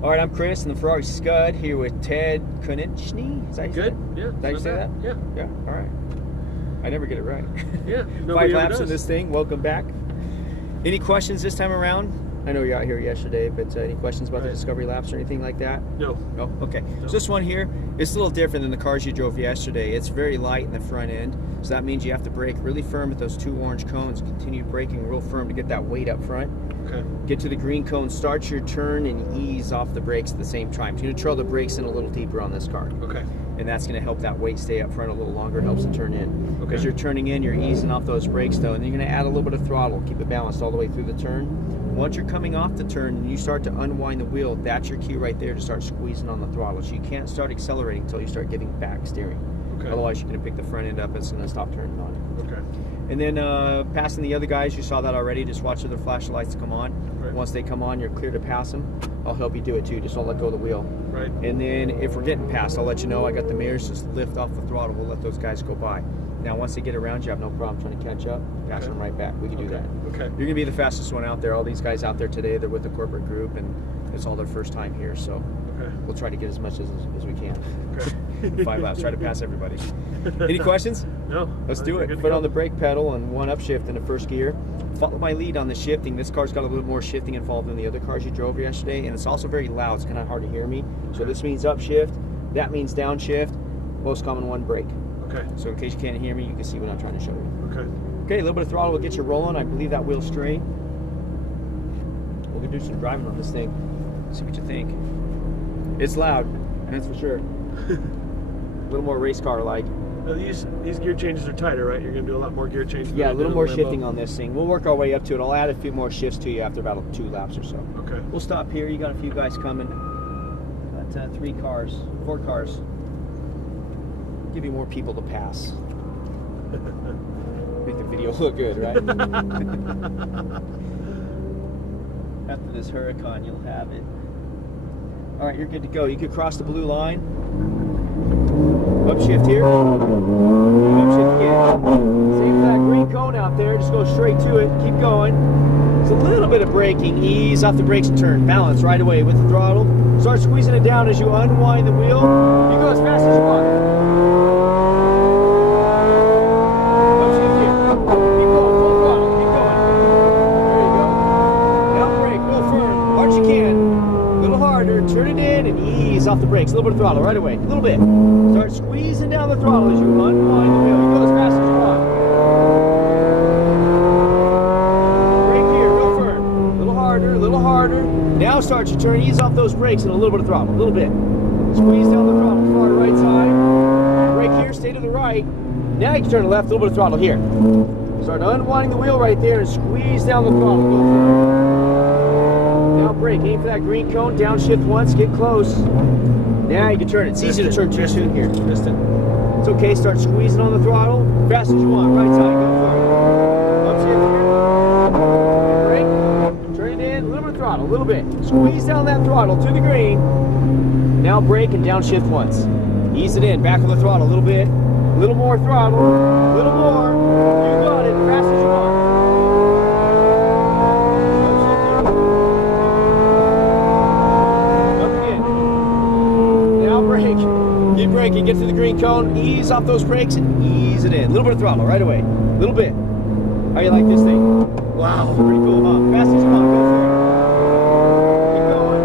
All right, I'm Chris in the Ferrari Scud here with Ted Konieczny. Is that good? Yeah. Did I say that? Yeah. Yeah. All right. I never get it right. Yeah. 5 laps in this thing. Welcome back. Any questions this time around? I know you're out here yesterday, but any questions about the Discovery laps or anything like that? No. No? Okay. No. So this one here, it's a little different than the cars you drove yesterday. It's very light in the front end, so that means you have to brake really firm at those 2 orange cones. Continue braking real firm to get that weight up front. Okay. Get to the green cone, start your turn, and ease off the brakes at the same time. So you're going to trail the brakes in a little deeper on this car. Okay. And that's going to help that weight stay up front a little longer, helps it turn in. Okay. Because you're turning in, you're easing off those brakes though, and then you're going to add a little bit of throttle, keep it balanced all the way through the turn. Once you're coming off the turn and you start to unwind the wheel, that's your cue right there to start squeezing on the throttle. So you can't start accelerating until you start giving back steering. Okay. Otherwise you're going to pick the front end up, it's going to stop turning on. Okay. And then passing the other guys, you saw that already. Just watch for their flashlights come on. Right. Once they come on, you're clear to pass them. I'll help you do it too. Just don't let go of the wheel. Right. And then if we're getting past, I'll let you know. I got the mirrors. Just lift off the throttle. We'll let those guys go by. Now, once they get around you, I have no problem trying to catch up. Pass them right back. We can do that. Okay. You're going to be the fastest one out there. All these guys out there today, they're with the corporate group, and it's all their first time here. So we'll try to get as much as we can. Okay. 5 laps. Try to pass everybody. Any questions? No. Let's do it. Foot on the brake pedal and 1 upshift in the first gear. Follow my lead on the shifting. This car's got a little more shifting involved than the other cars you drove yesterday, and it's also very loud. It's kind of hard to hear me. So this means upshift. That means downshift. Most common one, brake. Okay. So in case you can't hear me, you can see what I'm trying to show you. Okay. Okay, a little bit of throttle will get you rolling. I believe that wheel's straight. We're gonna do some driving on this thing. See what you think. It's loud, that's for sure. A little more race car like. These gear changes are tighter, right? You're going to do a lot more gear changes. Yeah, a little more shifting on this thing. We'll work our way up to it. I'll add a few more shifts to you after about 2 laps or so. Okay. We'll stop here. You got a few guys coming. Got 3 cars, 4 cars. Give you more people to pass. Make the video look good, right? After this Huracan, you'll have it. All right, you're good to go. You could cross the blue line. Upshift here. Upshift again. Same for that green cone out there. Just go straight to it. Keep going. It's a little bit of braking. Ease off the brakes and turn. Balance right away with the throttle. Start squeezing it down as you unwind the wheel. You go as fast as you want. Upshift here. Keep going. Full throttle. Keep going. There you go. Now brake. Real firm. Hard as you can. A little harder. Turn it in and ease off the brakes. A little bit of throttle right away. A little bit. Start squeezing down the throttle as you unwind the wheel. You go as fast as you want. Brake here, real firm. A little harder, a little harder. Now start your turn. Ease off those brakes and a little bit of throttle. A little bit. Squeeze down the throttle. Far right side. Brake here, stay to the right. Now you can turn to the left. A little bit of throttle here. Start unwinding the wheel right there and squeeze down the throttle. Go for it. Now brake. Aim for that green cone. Downshift once. Get close. Now you can turn it. It's easy to turn too soon here. Missed it. It's okay. Start squeezing on the throttle. Fast as you want. Right side. Go for it. Upshift here. Brake. Turn it in. A little bit of throttle. A little bit. Squeeze down that throttle to the green. Now brake and downshift once. Ease it in. Back on the throttle a little bit. A little more throttle. A little more. You got it. Fast as you want. Keep braking, get to the green cone, ease off those brakes and ease it in. A little bit of throttle right away. A little bit. How you like this thing? Wow. Pretty cool, huh? Fast as you want, go for it. Keep going.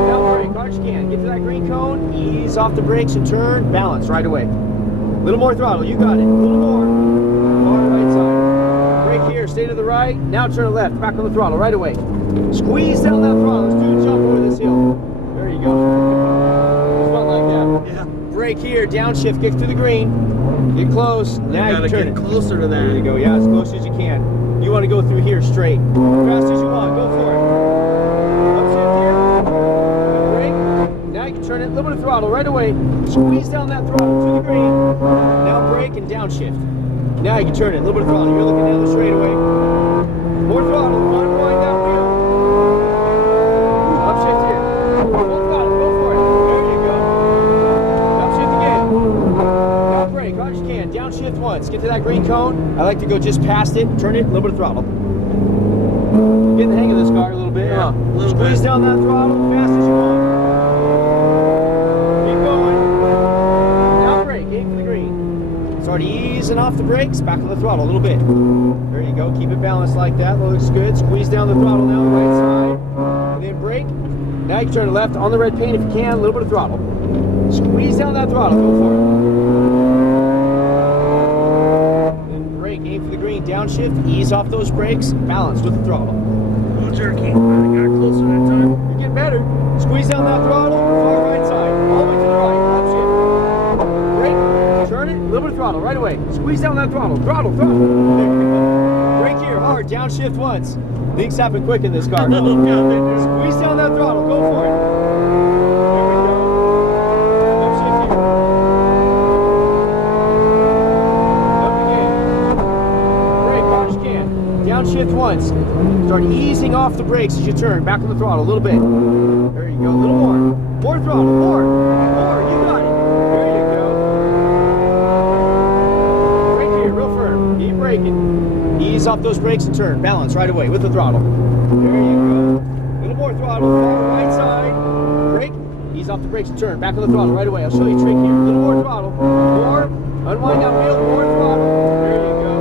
Keep going. Now brake, hard as you can. Get to that green cone, ease off the brakes and turn. Balance right away. A little more throttle, you got it. A little more. Far right side. Brake here, stay to the right. Now turn left, back on the throttle right away. Squeeze down that throttle. Let's do a jump over this hill. There you go. Yeah. Brake here, downshift, kick to the green. Get close. Now you gotta turn get it closer to that. There you go. Yeah, as close as you can. You want to go through here straight. Fast as you want. Go for it. Upshift here. Brake. Now you can turn it. A little bit of throttle right away. Squeeze down that throttle to the green. Now brake and downshift. Now you can turn it. A little bit of throttle. You're looking down the straightaway. More throttle. Unwind that wheel. Upshift here. Full throttle. Go for it. There you go. Upshift again. Now brake. Hard as you can. Downshift once. Get to that green cone. I like to go just past it. Turn it. A little bit of throttle. Get the hang of this car a little bit. Yeah. now. little Squeeze bit. down that throttle fast as you want. Keep going. Now brake, aim for the green. Start easing off the brakes, back on the throttle a little bit. There you go, keep it balanced like that, looks good. Squeeze down the throttle now, right side. And then brake. Now you can turn left on the red paint if you can, a little bit of throttle. Squeeze down that throttle, go for it. Then brake, aim for the green, downshift, ease off those brakes, balance with the throttle. A little jerky. I got closer that time. You're getting better. Squeeze down that throttle, far right side, all the way to the right, upshift. Brake, turn it, a little bit of throttle, right away. Squeeze down that throttle, throttle. There you go. Brake here, hard, downshift once. Things happen quick in this car. Oh, God, they do. Squeeze down that throttle, go for it. There we go. Upshift here. Up again. Brake, hard as you can. Downshift once. Start easing off the brakes as you turn. Back on the throttle a little bit. There you go. A little more. More throttle. More. You got it. There you go. Brake here, real firm. Keep braking. Ease off those brakes and turn. Balance right away with the throttle. There you go. A little more throttle. Far right side. Brake. Ease off the brakes and turn. Back on the throttle right away. I'll show you a trick here. A little more throttle. More. Unwind that wheel. More throttle. There you go.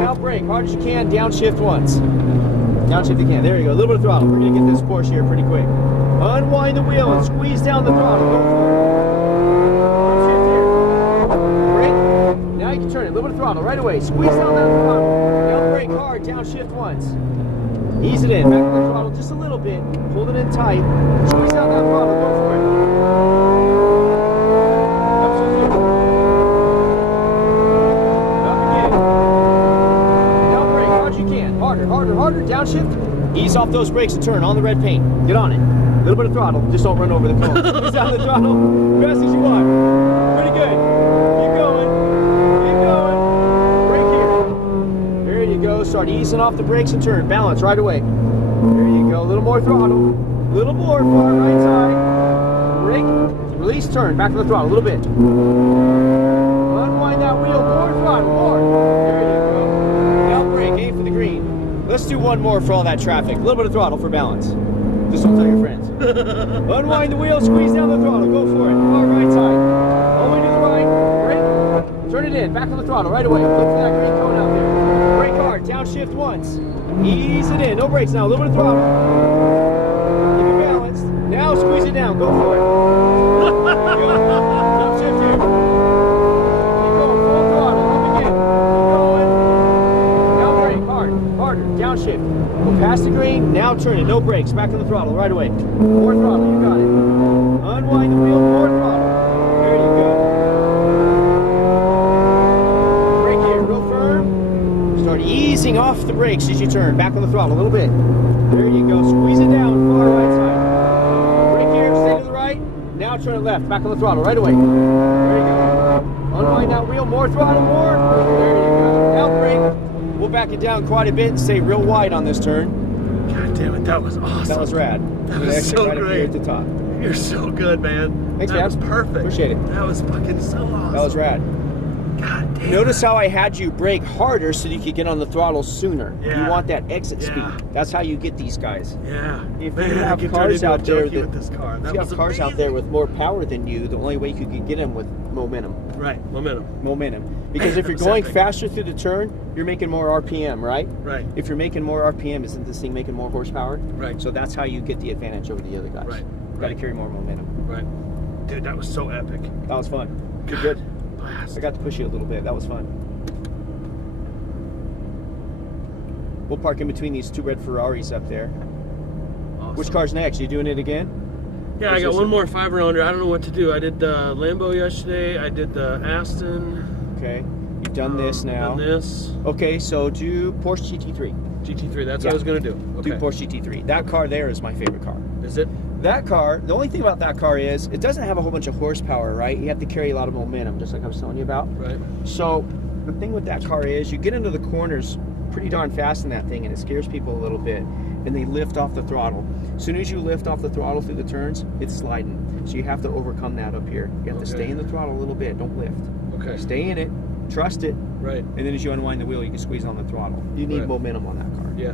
Now brake. Hard as you can. Downshift once. Downshift you can. There you go. A little bit of throttle. We're going to get this Porsche here pretty quick. Unwind the wheel and squeeze down the throttle. Go for it. Upshift here. Brake. Now you can turn it. A little bit of throttle right away. Squeeze down that throttle. Now brake hard. Downshift once. Ease it in. Back on the throttle just a little bit. Hold it in tight. Squeeze down that throttle. Go for it. Upshift here. Up again. Now brake hard as you can. Harder, harder, harder. Downshift. Ease off those brakes and turn on the red paint. Get on it. A little bit of throttle. Just don't run over the cone. Squeeze down the throttle. Fast as you want. Pretty good. Keep going. Keep going. Brake here. There you go. Start easing off the brakes and turn. Balance right away. There you go. A little more throttle. A little more. Far right side. Brake. Release. Turn. Back to the throttle. A little bit. Unwind that wheel. More throttle. More. There you go. Now brake. Aim for the green. Let's do one more for all that traffic. A little bit of throttle for balance. Just don't tell your friends. Unwind the wheel, squeeze down the throttle, go for it. Far right side. All the way to the right. Brake. Turn it in. Back on the throttle right away. Look for that green cone out there. Brake hard. Downshift once. Ease it in. No brakes now. A little bit of throttle. Keep it balanced. Now squeeze it down. Go for it. There you go. Upshift here. Keep going. Full throttle. Up again. Keep going. Now brake. Hard. Harder. Downshift. Go past the green. Now turn it. No brakes. Back on the throttle right away. More throttle. You got it. Unwind the wheel. More throttle. There you go. Brake here. Real firm. Start easing off the brakes as you turn. Back on the throttle a little bit. There you go. Squeeze it down. Far right side. Brake here. Stay to the right. Now turn it left. Back on the throttle right away. There you go. Unwind that wheel. More throttle. More. There you go. Now brake. We'll back it down quite a bit and stay real wide on this turn. God damn it, that was awesome. That was rad. That And was exit so right up here great. at the top. You're so good, man. Thanks, that man. was perfect. Appreciate it. That was fucking so awesome. That was rad. God damn. Notice how I had you brake harder so you could get on the throttle sooner. Yeah. You want that exit Yeah. speed. That's how you get these guys. Yeah. If Man, you I have could cars turn into a out there junkie that- with this car. If That you was have cars amazing. out there with more power than you, the only way you could get them with momentum. Right, momentum. Because Man, if that you're was going epic. faster through the turn, you're making more RPM, right? Right. If you're making more RPM, isn't this thing making more horsepower? Right. So that's how you get the advantage over the other guys. Right. You got to carry more momentum. Right. Dude, that was so epic. That was fun. Good. Blast. I got to push you a little bit. That was fun. We'll park in between these two red Ferraris up there. Awesome. Which car's next? You doing it again? Yeah, I got one more 5-rounder. I don't know what to do. I did the Lambo yesterday. I did the Aston. Okay. You've done this now. Done this. Okay, so do Porsche GT3. GT3. That's Yeah. what I was gonna do. Okay. Do Porsche GT3. That car there is my favorite car. Is it? That car, the only thing about that car is it doesn't have a whole bunch of horsepower, right? You have to carry a lot of momentum, just like I was telling you about. Right. So the thing with that car is you get into the corners pretty darn fast in that thing, and it scares people a little bit, and they lift off the throttle. As soon as you lift off the throttle through the turns, it's sliding. So you have to overcome that up here. You have to stay in the throttle a little bit. Don't lift. Okay. Stay in it. Trust it. Right. And then as you unwind the wheel, you can squeeze on the throttle. You need Right. momentum on that car. Yeah.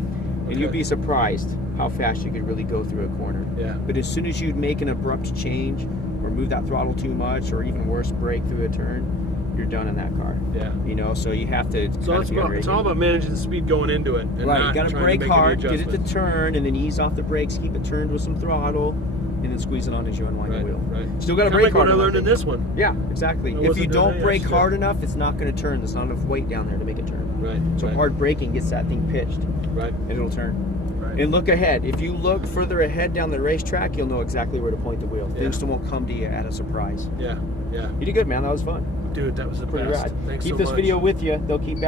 And you'd be surprised how fast you could really go through a corner. Yeah. But as soon as you'd make an abrupt change or move that throttle too much, or even worse, brake through a turn, you're done in that car. Yeah. You know, so you have to. So it's all about managing the speed going into it. And right. Not You got to trying brake make any hard, get it to adjustments. turn, and then ease off the brakes, keep it turned with some throttle, and then squeeze it on as you unwind the wheel. Right. Still got to Kinda brake like hard. what I on that learned in thing. this one. Yeah, exactly. I If wasn't you doing don't that brake yesterday. hard enough, it's not going to turn. There's not enough weight down there to make it turn. Right. So right. hard braking gets that thing pitched, Right. and it'll turn. Right. And look ahead. If you look further ahead down the racetrack, you'll know exactly where to point the wheel. Yeah. Things won't come to you at a surprise. Yeah. Yeah. You did good, man. That was fun. Dude, that was the Pretty best. rad. Thanks Keep so this much. video with you. They'll keep